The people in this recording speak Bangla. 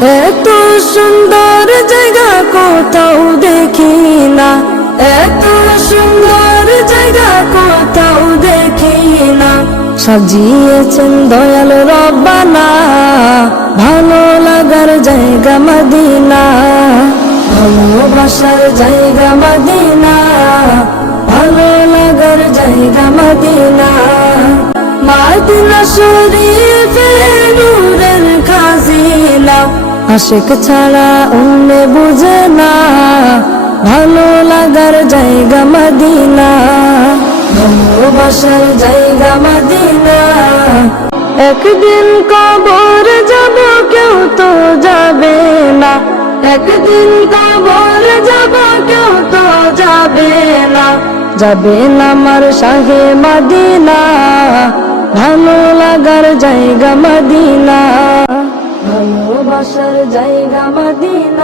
এত সুন্দর জায়গা কোথাও দেখি না, এত সুন্দর জায়গা কোথাও দেখি না। সাজিয়েছেন দয়াল রব্বানা, ভালো লাগার জায়গা মদিনা, ভালোবাসার জায়গা মদিনা, ভালো লাগার জায়গা মদিনা। মদিনা শরীফে নূরের খাজিনা, আশিক ছাড়া অন্য বুঝে না, ভালো লাগার জায়গা মদিনা, ভালোবাসার জায়গা মদিনা। একদিন কবর যাব কেউ তো যাবে না, একদিন কবর যাব কেউ তো যাবে না, যাবে না আমার শাহে মদিনা, ভালো লাগার জায়গা মদিনা, ভালোবাসার জায়গা মদিনা।